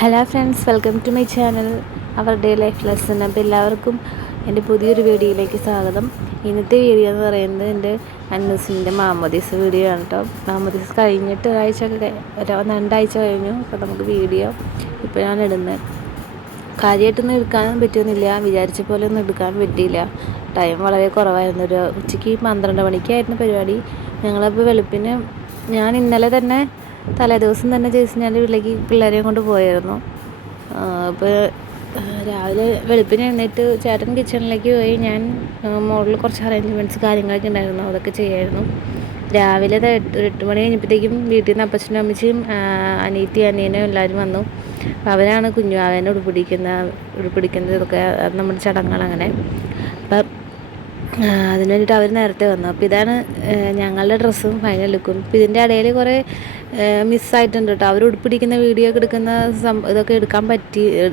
Hello friends, welcome to my channel our day life lesson. അപ്പോൾ എല്ലാവർക്കും എൻ്റെ പുതിയൊരു വീഡിയോയിലേക്ക് സ്വാഗതം. ഇന്നത്തെ വീഡിയോ എന്ന് പറയുന്നത് എൻ്റെ അന്നൂസിൻ്റെ മാമോദീസ് വീഡിയോ ആണ് കേട്ടോ. മാമോദീസ് കഴിഞ്ഞിട്ട് രണ്ടാഴ്ച കഴിഞ്ഞു. അപ്പോൾ നമുക്ക് വീഡിയോ ഇപ്പോൾ ഞാൻ ഇടുന്നത് കാര്യമായിട്ടൊന്നും എടുക്കാനൊന്നും പറ്റുന്നില്ല. വിചാരിച്ച പോലെ ഒന്നും എടുക്കാൻ പറ്റിയില്ല. ടൈം വളരെ കുറവായിരുന്നു. ഒരു ഉച്ചയ്ക്ക് 12 മണിക്കായിരുന്നു പരിപാടി. ഞങ്ങളപ്പോൾ വെളുപ്പിന് ഞാൻ ഇന്നലെ തന്നെ തലേദിവസം തന്നെ ജേസിൻ്റെ വീട്ടിലേക്ക് പിള്ളേരെയും കൊണ്ട് പോയായിരുന്നു. അപ്പോൾ രാവിലെ വെളുപ്പിന് എഴുന്നേറ്റ് ചേട്ടൻ കിച്ചണിലേക്ക് പോയി. ഞാൻ മോളിൽ കുറച്ച് അറേഞ്ച്മെൻറ്റ്സ് കാര്യങ്ങളൊക്കെ ഉണ്ടായിരുന്നു, അതൊക്കെ ചെയ്യായിരുന്നു. രാവിലെ ഒരു 8 മണി കഴിഞ്ഞപ്പോഴത്തേക്കും വീട്ടിൽ നിന്ന് അപ്പച്ചനും അമ്മച്ചിയും അനിയനും എല്ലാവരും വന്നു. അപ്പോൾ അവരാണ് അവനെ ഉടുപ്പിടിക്കുന്നത് ഇതൊക്കെ നമ്മുടെ ചടങ്ങുകൾ അങ്ങനെ. അപ്പം അതിന് വേണ്ടിയിട്ട് അവർ നേരത്തെ വന്നു. അപ്പോൾ ഇതാണ് ഞങ്ങളുടെ ഡ്രസ്സും ഫൈനൽ ലുക്കും. അപ്പോൾ ഇതിൻ്റെ ഇടയിൽ കുറേ മിസ്സായിട്ടുണ്ട് കേട്ടോ. അവർ ഉടുപ്പിടിക്കുന്ന വീഡിയോ ഒക്കെ എടുക്കുന്ന ഇതൊക്കെ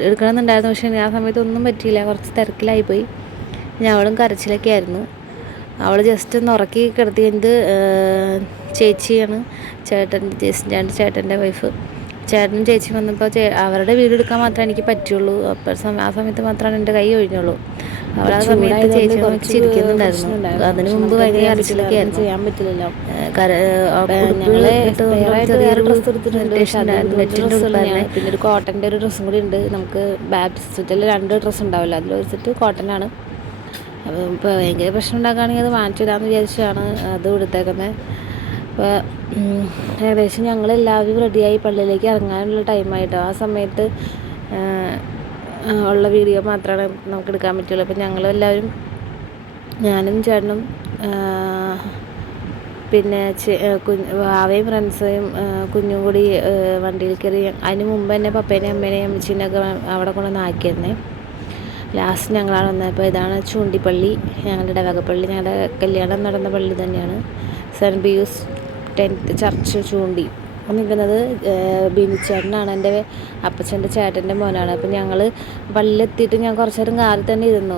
എടുക്കണമെന്നുണ്ടായിരുന്നു. പക്ഷേ ആ സമയത്ത് ഒന്നും പറ്റിയില്ല, കുറച്ച് തിരക്കിലായിപ്പോയി. ഞാൻ അവളും കരച്ചിലൊക്കെ ആയിരുന്നു. അവൾ ജസ്റ്റ് ഒന്ന് ഉറക്കി കിടത്തിയത് ചേച്ചിയാണ്, ചേട്ടൻ്റെ വൈഫ്. ചേട്ടനും ചേച്ചി വന്നപ്പോൾ അവരുടെ വീഡിയോ എടുക്കാൻ മാത്രമേ എനിക്ക് പറ്റുള്ളൂ. അപ്പോൾ ആ സമയത്ത് മാത്രമാണ് എൻ്റെ കൈ ഒഴിഞ്ഞുള്ളൂ. അവൾ ആ സമയത്ത് ചേച്ചി ചിരിക്കുന്നുണ്ടായിരുന്നു. അതിന് മുമ്പ് ഭയങ്കര കരച്ചിലൊക്കെ ആയിരുന്നു, ചെയ്യാൻ പറ്റില്ലല്ലോ. പിന്നെ ഒരു കോട്ടൻ്റെ ഒരു ഡ്രസ്സും കൂടി ഉണ്ട്. നമുക്ക് ബാപ്റ്റിസ്റ്റിൽ 2 ഡ്രസ്സ് ഉണ്ടാവില്ല, അതിൽ വെച്ചിട്ട് കോട്ടനാണ്. അപ്പോൾ ഇപ്പോൾ ഭയങ്കര പ്രശ്നം ഉണ്ടാക്കുകയാണെങ്കിൽ അത് മാറ്റിയിടാമെന്ന് വിചാരിച്ചാണ് അത് എടുത്തേക്കുന്നത്. അപ്പോൾ ഏകദേശം ഞങ്ങളെല്ലാവരും റെഡിയായി പള്ളിയിലേക്ക് ഇറങ്ങാനുള്ള ടൈമായിട്ടോ. ആ സമയത്ത് ഉള്ള വീഡിയോ മാത്രമാണ് നമുക്ക് എടുക്കാൻ പറ്റുള്ളൂ. അപ്പോൾ ഞങ്ങളെല്ലാവരും, ഞാനും ചേട്ടനും പിന്നെ വാവയും ഫ്രണ്ട്സും കുഞ്ഞും കൂടി വണ്ടിയിൽ കയറി. അതിന് മുമ്പ് തന്നെ പപ്പേനെയും അമ്മേനെയും അമ്മച്ചീനെയൊക്കെ അവിടെ കൊണ്ടുവന്ന് ആക്കിയിരുന്നേ. ലാസ്റ്റ് ഞങ്ങളാണ് വന്നത്. അപ്പോൾ ഇതാണ് ചൂണ്ടിപ്പള്ളി, ഞങ്ങളുടെ ഇടവകപ്പള്ളി. ഞങ്ങളുടെ കല്യാണം നടന്ന പള്ളി തന്നെയാണ്. സെൻറ്റ് പിയൂസ് 10th ചർച്ച് ചൂണ്ടി. നിൽക്കുന്നത് ബിനിച്ചേട്ടനാണ്, എൻ്റെ അപ്പച്ചൻ്റെ ചേട്ടൻ്റെ മോനാണ്. അപ്പം ഞങ്ങൾ പള്ളിയിലെത്തിയിട്ട് ഞാൻ കുറച്ച് നേരം കാറിൽ തന്നെ ഇരുന്നു.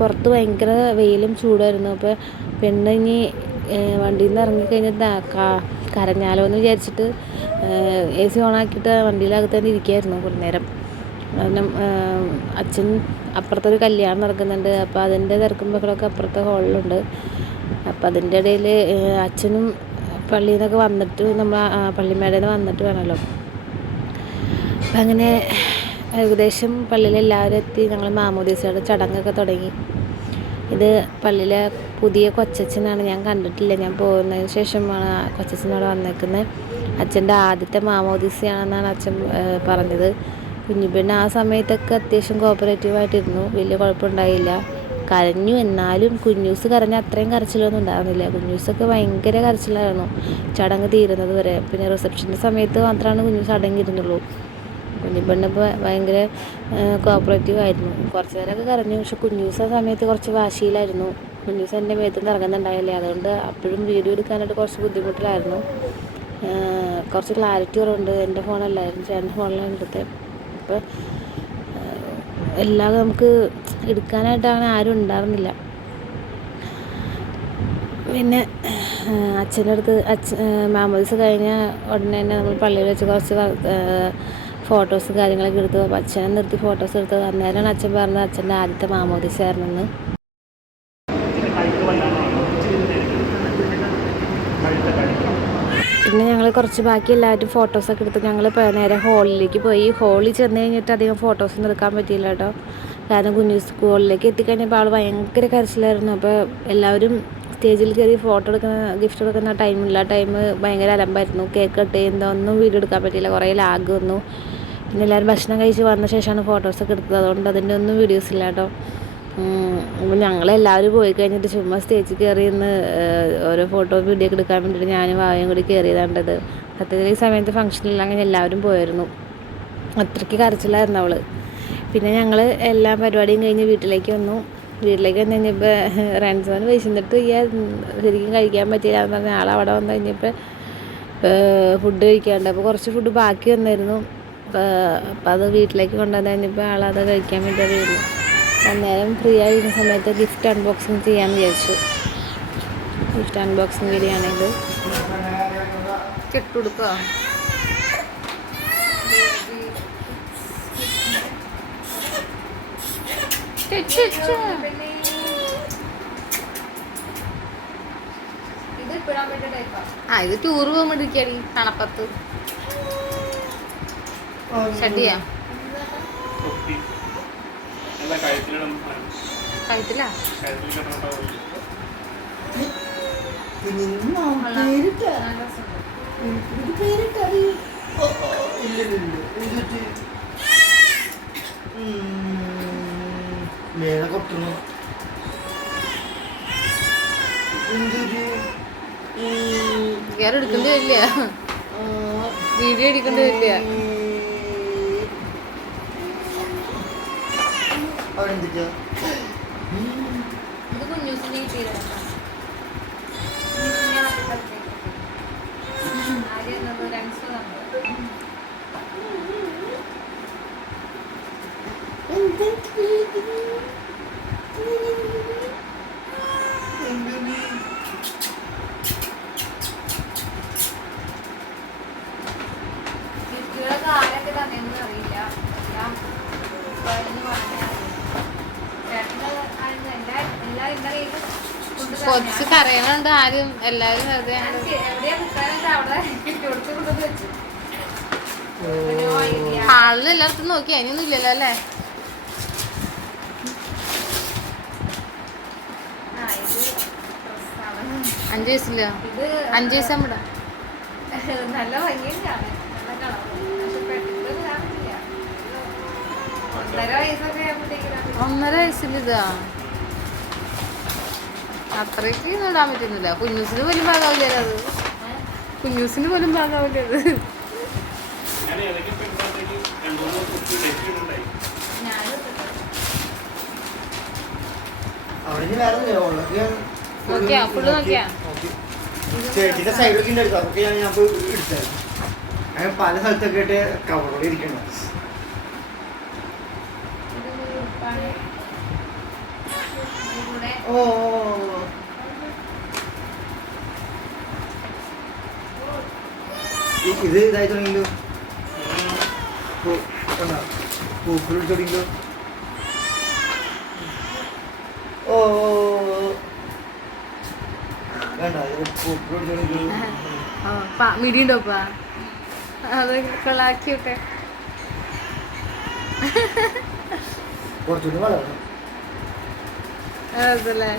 പുറത്ത് ഭയങ്കര വെയിലും ചൂടായിരുന്നു. അപ്പോൾ പെണ്ണ് ഇനി വണ്ടിയിൽ നിന്ന് ഇറങ്ങിക്കഴിഞ്ഞിട്ട് കരഞ്ഞാലോ എന്ന് വിചാരിച്ചിട്ട് AC ഓണാക്കിയിട്ട് വണ്ടിയിലകത്ത് തന്നെ ഇരിക്കുകയായിരുന്നു കുറേ നേരം. കാരണം അച്ഛൻ അപ്പുറത്തൊരു കല്യാണം നടക്കുന്നുണ്ട്. അപ്പോൾ അതിൻ്റെ തിരക്കും ബഹളമൊക്കെ അപ്പുറത്തെ ഹോളിലുണ്ട്. അപ്പം അതിൻ്റെ ഇടയിൽ അച്ഛനും പള്ളിയിൽ നിന്നൊക്കെ വന്നിട്ട് പള്ളിമേടയിൽ നിന്ന് വന്നിട്ട് വേണമല്ലോ. അപ്പം അങ്ങനെ ഏകദേശം പള്ളിയിലെല്ലാവരും എത്തി. ഞങ്ങൾ മാമോദീസയുടെ ചടങ്ങൊക്കെ തുടങ്ങി. ഇത് പള്ളിയിലെ പുതിയ കൊച്ചച്ഛനാണ്, ഞാൻ കണ്ടിട്ടില്ല. ഞാൻ പോകുന്നതിന് ശേഷമാണ് കൊച്ചച്ഛനോട് വന്നേക്കുന്നത്. അച്ഛൻ്റെ ആദ്യത്തെ മാമോദീസയാണെന്നാണ് അച്ഛൻ പറഞ്ഞത്. കുഞ്ഞുപെണ്ണ് ആ സമയത്തൊക്കെ അത്യാവശ്യം കോപ്പറേറ്റീവായിട്ടിരുന്നു, വലിയ കുഴപ്പമുണ്ടായില്ല. കരഞ്ഞു, എന്നാലും കുഞ്ഞൂസ് കരഞ്ഞ അത്രയും കരച്ചിലൊന്നും ഉണ്ടായിരുന്നില്ല. കുഞ്ഞൂസൊക്കെ ഭയങ്കര കരച്ചിലായിരുന്നു ചടങ്ങ് തീരുന്നത് വരെ. പിന്നെ റിസപ്ഷൻ്റെ സമയത്ത് മാത്രമാണ് കുഞ്ഞൂസ് അടങ്ങിയിരുന്നുള്ളൂ. കുഞ്ഞിപ്പെണ്ണിപ്പോൾ ഭയങ്കര കോപ്പറേറ്റീവായിരുന്നു. കുറച്ച് നേരമൊക്കെ കരഞ്ഞു. പക്ഷെ കുഞ്ഞൂസ് ആ സമയത്ത് കുറച്ച് വാശിയിലായിരുന്നു. കുഞ്ഞൂസ് എൻ്റെ മേത്തുനിന്ന് ഇറങ്ങുന്നുണ്ടായില്ലേ, അതുകൊണ്ട് അപ്പോഴും വീഡിയോ എടുക്കാനായിട്ട് കുറച്ച് ബുദ്ധിമുട്ടിലായിരുന്നു. കുറച്ച് ക്ലാരിറ്റി കുറവുണ്ട്. എൻ്റെ ഫോണല്ലായിരുന്നു, ചേട്ടൻ്റെ ഫോണിലാണ് എടുത്തത്. അപ്പോൾ എല്ലാം നമുക്ക് എടുക്കാനായിട്ടാണ് ആരും ഉണ്ടായിരുന്നില്ല. പിന്നെ അച്ഛൻ്റെ അടുത്ത് മാമോദീസ കഴിഞ്ഞ ഉടനെ തന്നെ നമ്മൾ പള്ളിയിൽ വെച്ച് കുറച്ച് ഫോട്ടോസ് കാര്യങ്ങളൊക്കെ എടുത്തു. അപ്പോൾ അച്ഛനെ നിർത്തി ഫോട്ടോസ് എടുത്തു. അന്നേരമാണ് അച്ഛൻ പറഞ്ഞത് അച്ഛൻ്റെ ആദ്യത്തെ മാമോദീസ ആയിരുന്നെന്ന്. പിന്നെ ഞങ്ങൾ കുറച്ച് ബാക്കി എല്ലാവരും ഫോട്ടോസൊക്കെ എടുത്ത് ഞങ്ങൾ നേരെ ഹോളിലേക്ക് പോയി. ഹോളിൽ ചെന്ന് കഴിഞ്ഞിട്ട് അധികം ഫോട്ടോസൊന്നും എടുക്കാൻ പറ്റിയില്ല കേട്ടോ. കാരണം കുഞ്ഞു സ്കൂളിലേക്ക് എത്തിക്കഴിഞ്ഞപ്പോൾ ആൾ ഭയങ്കര കരച്ചിലായിരുന്നു. അപ്പോൾ എല്ലാവരും സ്റ്റേജിൽ കയറി ഫോട്ടോ എടുക്കുന്ന ഗിഫ്റ്റ് കൊടുക്കുന്ന ടൈമില്ല. ടൈം ഭയങ്കര അലമ്പായിരുന്നു. കേക്ക് കട്ട് ചെയ്യുന്ന ഒന്നും വീഡിയോ എടുക്കാൻ പറ്റിയില്ല, കുറേ ലാഗ് വന്നു. പിന്നെ എല്ലാവരും ഭക്ഷണം കഴിച്ച് വന്ന ശേഷമാണ് ഫോട്ടോസൊക്കെ എടുത്തത്, അതുകൊണ്ട് അതിൻ്റെ ഒന്നും വീഡിയോസ് ഇല്ല കേട്ടോ. അപ്പോൾ ഞങ്ങളെല്ലാവരും പോയി കഴിഞ്ഞിട്ട് ചുമ്മാ സ്റ്റേജിൽ കയറി നിന്ന് ഓരോ ഫോട്ടോ വീഡിയോ ഒക്കെ എടുക്കാൻ വേണ്ടിയിട്ട് ഞാനും വാവയും കൂടി കയറിയതാണ്ടത്. സത്യത്തിൽ ഈ സമയത്ത് ഫംഗ്ഷനിൽ അങ്ങനെ എല്ലാവരും പോയിരുന്നു. അത്രയ്ക്ക് കരച്ചിലായിരുന്നു അവൾ. പിന്നെ ഞങ്ങൾ എല്ലാ പരിപാടിയും കഴിഞ്ഞ് വീട്ടിലേക്ക് വന്നു. വീട്ടിലേക്ക് വന്നു കഴിഞ്ഞപ്പോൾ റൺസോന് വിശന്നിട്ട് ശരിക്കും കഴിക്കാൻ പറ്റില്ല എന്ന് പറഞ്ഞാൽ ആളവിടെ വന്നു കഴിഞ്ഞപ്പോൾ ഫുഡ് കഴിക്കാണ്ട്. അപ്പോൾ കുറച്ച് ഫുഡ് ബാക്കി വന്നായിരുന്നു. അപ്പോൾ അത് വീട്ടിലേക്ക് കൊണ്ടുവന്ന് കഴിഞ്ഞപ്പോൾ ആളത് കഴിക്കാൻ വേണ്ടി വരുന്നു. അന്നേരം ഫ്രീ ആയിരിക്കുന്ന സമയത്ത് ഗിഫ്റ്റ് അൺബോക്സിങ് ചെയ്യാമെന്ന് വിചാരിച്ചു. ഗിഫ്റ്റ് അൺബോക്സിങ് വീഡിയോ ആണിത്. ചെട്ടുടുക്കോ ഇത് ടൂർ പോകുമ്പോ ഇരിക്കടി തണുപ്പത്ത് ഷട്ടിയാ കഴുത്തില്ല വേറെ എടുക്കേണ്ടി വരില്ല വീഡിയോ എടുക്കേണ്ടി വരില്ല ഇത് കുഞ്ഞൂസിന്റെ കിട്ടിയില്ല കാലൊക്കെ തന്നെയൊന്നും അറിയില്ല കൊച്ച് കരയണുണ്ട് ആരും എല്ലാരും വെറുതെ ഹാളിൽ എല്ലായിടത്തും നോക്കി അതിനൊന്നും ഇല്ലല്ലോ അല്ലേ അഞ്ചു വയസ്സില്ല 5 വയസ്സാകുമ്പോടാ നല്ല ഭംഗിയാണ് നല്ല കളർ ഒന്നര വയസ്സിലിതാ അത്രയ്ക്ക് ഇടാൻ പറ്റുന്നില്ല കുഞ്ഞൂസിന് പോലും പാകാവില്ല അത് കുഞ്ഞൂസിന് പോലും പാകാവില്ല അത് നോക്കിയാ ഫുള്ള് നോക്കിയാ ചേച്ചിന്റെ സൈഡൊക്കെ ഉണ്ട് അതൊക്കെ ഞാൻ എടുത്തത് അങ്ങനെ പല സ്ഥലത്തൊക്കെ ആയിട്ട് കവറോടെ ഇരിക്കണം ഓ ഇത് ഇതായി തുടങ്ങിയല്ലോ പൂക്കൾ തുടങ്ങിയല്ലോ ഓ വേണ്ട പൂക്കൾ തുടങ്ങിയല്ലോ മിടിയുണ്ടോപ്പാ അത് കൊള്ളാക്കിയോട്ടെ കുറച്ചുകൂടി വളരണം അതല്ലേ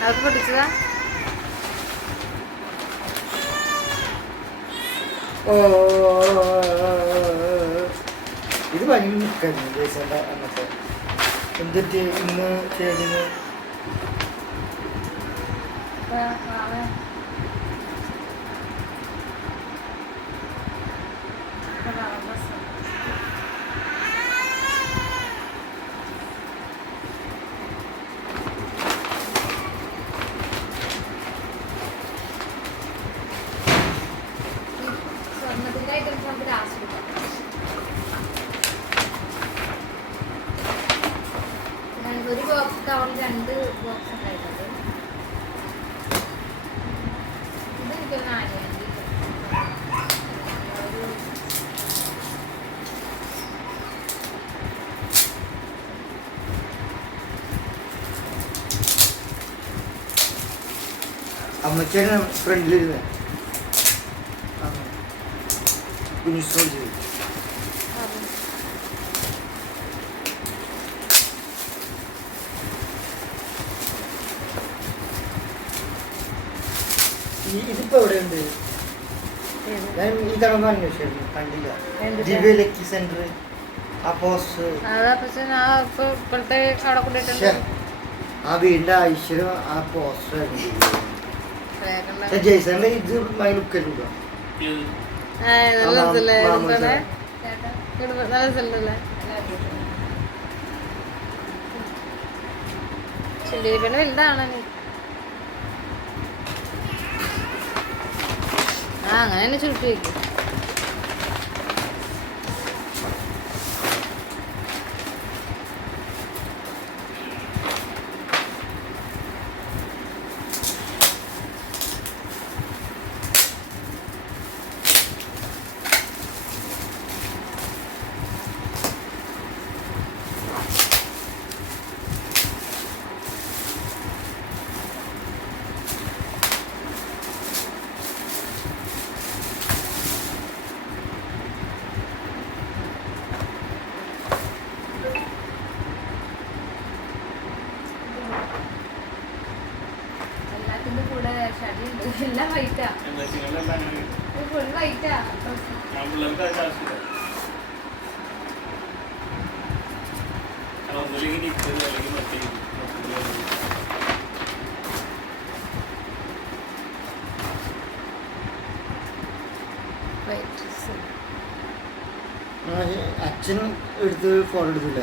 അതൊക്കെ പഠിച്ചതാ ഇത് ഭയങ്കര അന്നത്തെ എന്തിട്ട് ഇന്ന് ചേരുന്നു സ്വർണ്ണത്തിന്റെ ഐറ്റംസ് നമുക്ക് ലാസ്റ്റ് എടുക്കാം ഒരു ബോക്സ് കവറിൽ 2 ബോക്സ് ഉണ്ടായിട്ടുണ്ട് ഇതെനിക്കൊരു 4 അമ്മച്ചേനെ ഫ്രണ്ടിലിരുന്ന് കുഞ്ഞു ചെയ്തു ഇതിപ്പോ എവിടെയുണ്ട് ഞാൻ ഈ തവണ അന്വേഷിച്ചിരുന്നു കണ്ടില്ല ദിവ്യ ലക്കി സെന്റർ ആ പോസ്റ്റ് ആ വീടിന്റെ ഐശ്വര്യം ആ പോസ്റ്റർ ജയ്സന്റെ ഇത് ലുക്കല്ലോ വലുതാണ് അങ്ങനെ തന്നെ ചുരുട്ടി വയ്ക്കും എല്ലാം വൈറ്റാ, ഫുൾ വൈറ്റാ. അച്ഛൻ എടുത്ത് ഫോട്ടോ എടുത്തില്ല,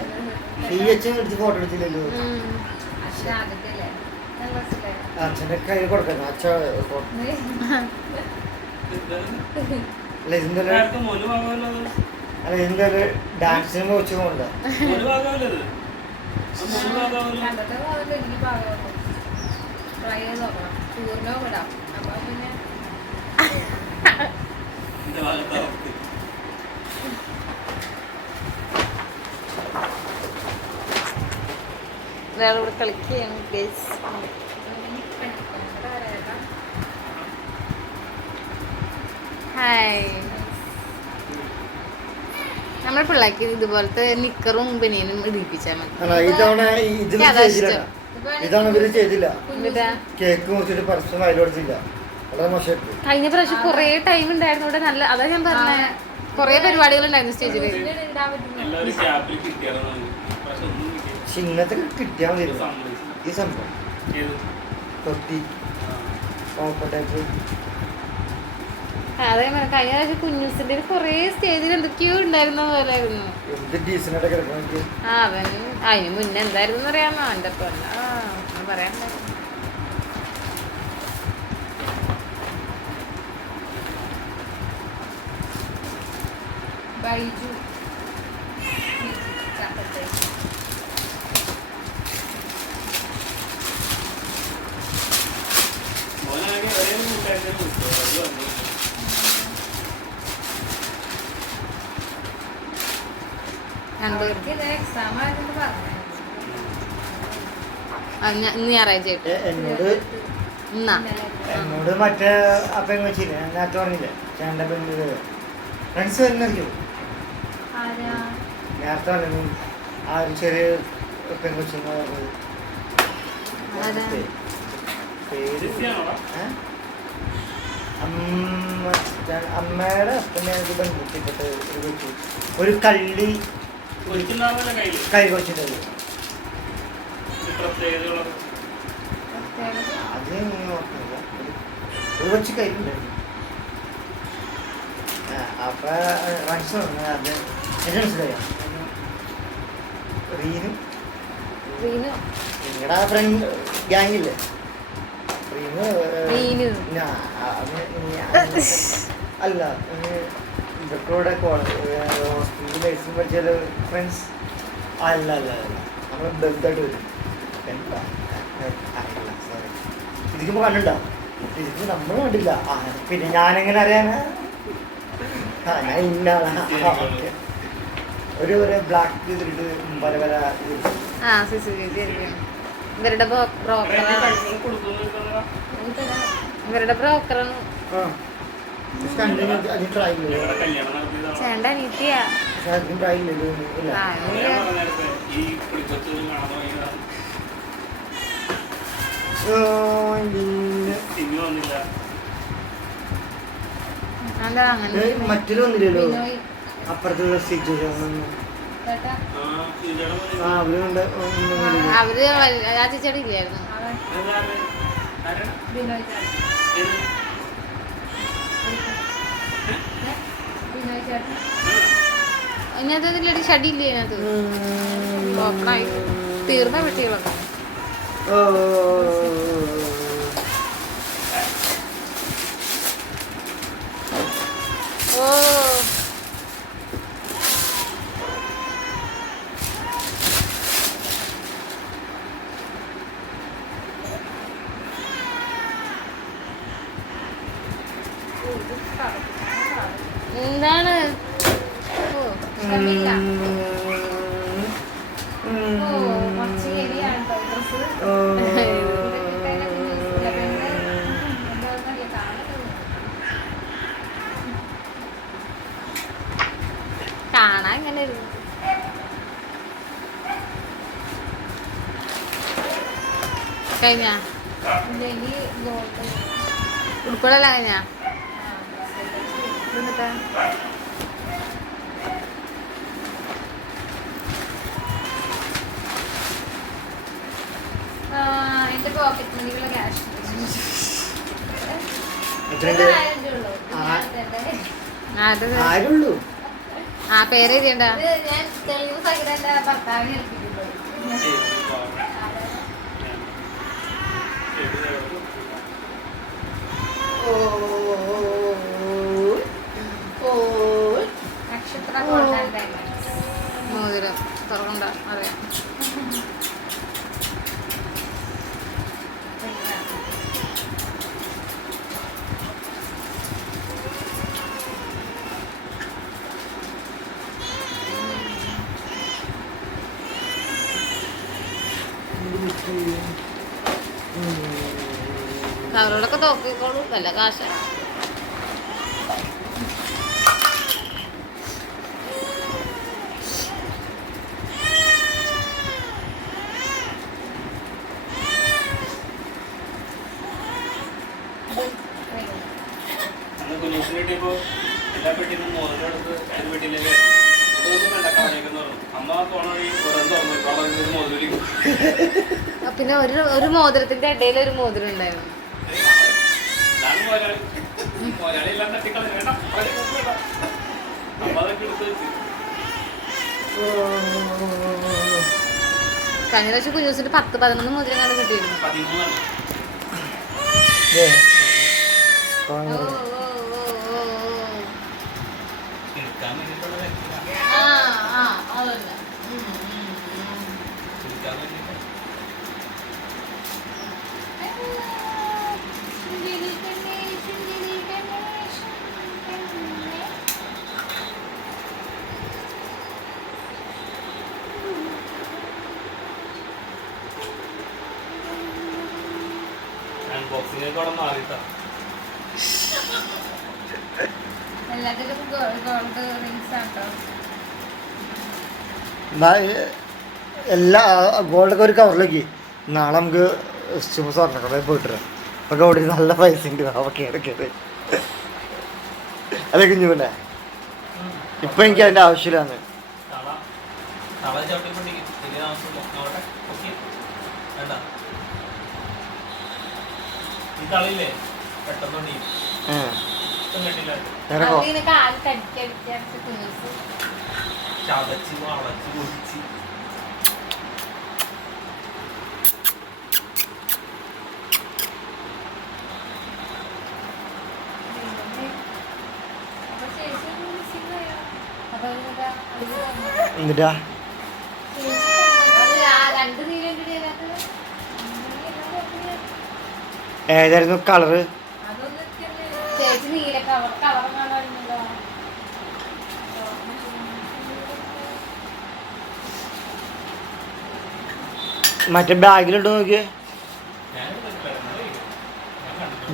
ഈ അച്ഛൻ എടുത്ത് ഫോട്ടോ എടുത്തില്ലല്ലോ. അച്ഛൻ്റെ കയ്യിൽ കൊടുക്കണം. അച്ഛ അല്ല ഇതിന്റെ ഡാൻസിന് വെച്ച് പോകണ്ട. ഒരാളിവിടെ കളിക്കുകയാണ് ഗൈസ്. ഹായ്. നമ്മുടെ പിള്ളേർക്ക് ഇതുപോലത്തെ നിക്കറും ബനിയനും ഇടിപ്പിച്ചാൽ മതി. ഇതാണ് ഇവര് ചെയ്തില്ല. കേക്ക് മുറിച്ചിട്ട് പരസ്യം വയലെടുത്തില്ല. വളരെ മോശമായിട്ട്. കഴിഞ്ഞ പ്രാവശ്യം കൊറേ ടൈം ഉണ്ടായിരുന്നു ഇവിടെ. നല്ല അതാ ഞാൻ പറഞ്ഞ കൊറേ പരിപാടികൾ ഉണ്ടായിരുന്നു സ്റ്റേജിൽ. ഇങ്ങനത്തെ കിട്ടിയാൽ മതി ഈ സംഭവം. തൊട്ടി അതെ, കഴിഞ്ഞ പ്രാവശ്യം കുഞ്ഞൂസിന്റെ കൊറേ സ്റ്റേജിൽ എന്തൊക്കെയോ ഉണ്ടായിരുന്ന പോലായിരുന്നു. അവൻ അതിന് മുന്നേ എന്തായിരുന്നു അറിയാമോ അവന്റെ പറയാനുണ്ടായിരുന്നു. ബൈജു ഞായറാഴ്ച എന്നോട് മറ്റേ അപ്പം വെച്ചില്ലേ നേരത്തെ പറഞ്ഞില്ലേ ചേട്ടൻ്റെ പെണ്ണ് ഫ്രണ്ട്സ് വരുന്നറിയോ? നേരത്തെ പറഞ്ഞു ആ ഒരു ചെറിയ പെൺകൊച്ചിന്ന് പറഞ്ഞത് പേര് അമ്മയുടെ ഹസ്ബൻഡ് പെൺകുട്ടിപ്പെട്ട് ഒരു കൊച്ചു ഒരു കള്ളി കൈ കൊച്ചിട്ടത്. അത് നോക്കുന്നില്ല, ഒരു കൊച്ചു കയ്യിലുണ്ടായിരുന്നു. അപ്പൊ ഫ്രണ്ട്സ് പറഞ്ഞു അത് എന്നെ മനസ്സിലായോ? റീനു നിങ്ങളുടെ ഫ്രണ്ട് ഗ്യാങ്ങില്ലേ റീനു അല്ല ഇതൊക്കെ ഇവിടെ ഹോസ്പിറ്റലിൽ നഴ്സിംഗ് പഠിച്ച ഫ്രണ്ട്സ് അല്ല നമ്മൾ ബന്ധമായിട്ട് വരും. എന്താ അറിയില്ല, സോറി. ഇതിക്കുമ്പോ കണ്ടിട്ടുണ്ടോ? ഇതിക്ക് നമ്മൾ കണ്ടില്ല. പിന്നെ ഞാനെങ്ങനെ അറിയാനാ? ഞാൻ ഇന്നാളാ ഒരു ബ്ലാക്ക് ചെയ്തിട്ട് പല പല ഇവരുടെ ബ്രോക്കറാണ്. ചേണ്ട അനീത്തിയാ. മറ്റൊരു വന്നില്ലല്ലോ അപ്പുറത്തുള്ള സിറ്റുവേഷൻ. അവര് ആ ചേച്ചിയുടെ ഇല്ലായിരുന്നു. അതിനകത്ത് ഷടിയില്ലേ അതിനകത്ത് ഓപ്പണായി തീർന്ന പെട്ടികളൊക്കെ. ഓ എന്താണ്? കാണാൻ ഇങ്ങനെ കഴിഞ്ഞ ഉൾക്കൊള്ളല കഴിഞ്ഞാ എന്റെ പോക്കറ്റ് മണിക്കുള്ള ക്യാഷ് എത്രയുണ്ട്? ആരുള്ളൂ? ആ പേര് എഴുതിയണ്ട ഞാൻ തെളിവ് സഹിതം എൻ്റെ ഭർത്താവിനെ ഏൽപ്പിക്കുന്നത്. നക്ഷത്ര ഗോൾഡ് ആൻഡ് ഡയമണ്ട്സ് മോതിരം തുറക്കണ്ട അറിയാം. കവറുകളൊക്കെ തോക്കിക്കോളൂ, വല്ല കാശ. എല്ലാ പെട്ടിന്നും മോതിരെടുത്ത് ഏത് പെട്ടിയിലേക്ക് അമ്മ പോണ വഴി ഒരു മോതിരി. പിന്നെ ഒരു മോതിരത്തിന്റെ ഇടയിൽ ഒരു മോതിരം ഉണ്ടായിരുന്നു. മലയാളി എല്ലാം തട്ടിക്കളഞ്ഞ അമ്മ അതൊക്കെ എടുത്ത് വെച്ച് കഴിഞ്ഞ പ്രാവശ്യം കുഞ്ഞൂസിന്റെ 10-11 മോതിരം കണ്ട് കിട്ടിയിരുന്നു. 13 എടുക്കാൻ വേണ്ടിയിട്ടുള്ള വ്യക്തിയാണ്. എടുക്കാൻ വേണ്ടിയിട്ട് അൺബോക്സിംഗ് ഒക്കെ അവിടെ മാറിയിട്ടാ. എല്ലാത്തിലും ഗോൾഡ് റിങ്സ് ആട്ടോ. എല്ലാ ഗോൾഡൊക്കെ ഒരു കവറിലേക്ക് നാളെ നമുക്ക് സ്വർണ്ണക്കടയിൽ പോയിട്ട് അപ്പൊ ഗോൾഡിന് നല്ല പൈസ ഉണ്ട്. അവക്കെ ഇടയ്ക്കത് അതെ കുഞ്ഞു പിന്നെ ഇപ്പൊ എനിക്ക് അതിന്റെ ആവശ്യമില്ലാന്ന്. തള ചവിട്ടിക്കൊണ്ടിരിക്കും. വലിയ താമസമില്ല. അവിടെ ഓക്കെ വേണ്ട. ഈ തളയില്ലേ പെട്ടെന്ന് കേട്ടില്ല. കാല് കടിക്കടിക്കടിച്ച് കുഞ്ഞൂസ് ചതച്ച് വളച്ച് പൊടിച്ച് എന്നിട്ടാ ഏതായിരുന്നു കളറ്? ചേച്ചി നീല കളർ കാണാറുണ്ടോ? മറ്റേ ബാഗിലുണ്ടോ നോക്കിയേ.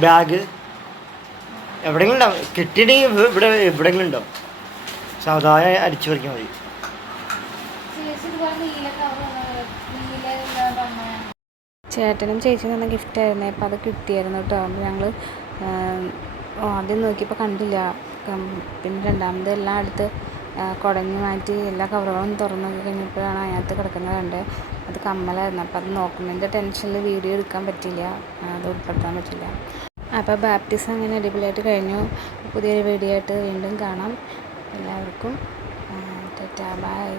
ബാഗ് എവിടെയെങ്കിലും ഉണ്ടാവും. കിട്ടിയിട്ടുണ്ടെങ്കിൽ ഇവിടെ എവിടെയെങ്കിലും ഉണ്ടാവും. സാധാരണ അടിച്ചു പറിക്കാൻ മതി. ചേട്ടനും ചേച്ചിയും തന്ന ഗിഫ്റ്റ് ആയിരുന്നേ. അപ്പോൾ അത് കിട്ടിയായിരുന്നു കേട്ടോ. അപ്പോൾ ഞങ്ങൾ ആദ്യം നോക്കിയപ്പോൾ കണ്ടില്ല. പിന്നെ രണ്ടാമത് എല്ലാം എടുത്ത് കുടഞ്ഞ് മാറ്റി എല്ലാ കവറുകളും തുറന്നു നോക്കി കഴിഞ്ഞപ്പോഴാണ് അതിനകത്ത് കിടക്കുന്നത് കണ്ടത്. അത് കമ്മലായിരുന്നു. അപ്പോൾ അത് നോക്കുന്നതിൻ്റെ ടെൻഷനിൽ വീഡിയോ എടുക്കാൻ പറ്റില്ല, അത് ഉൾപ്പെടുത്താൻ പറ്റില്ല. അപ്പോൾ ബാപ്റ്റിസം അങ്ങനെ അടിപൊളിയായിട്ട് കഴിഞ്ഞു. പുതിയൊരു വീഡിയോ ആയിട്ട് വീണ്ടും കാണാം. എല്ലാവർക്കും ടാറ്റാ ബൈ.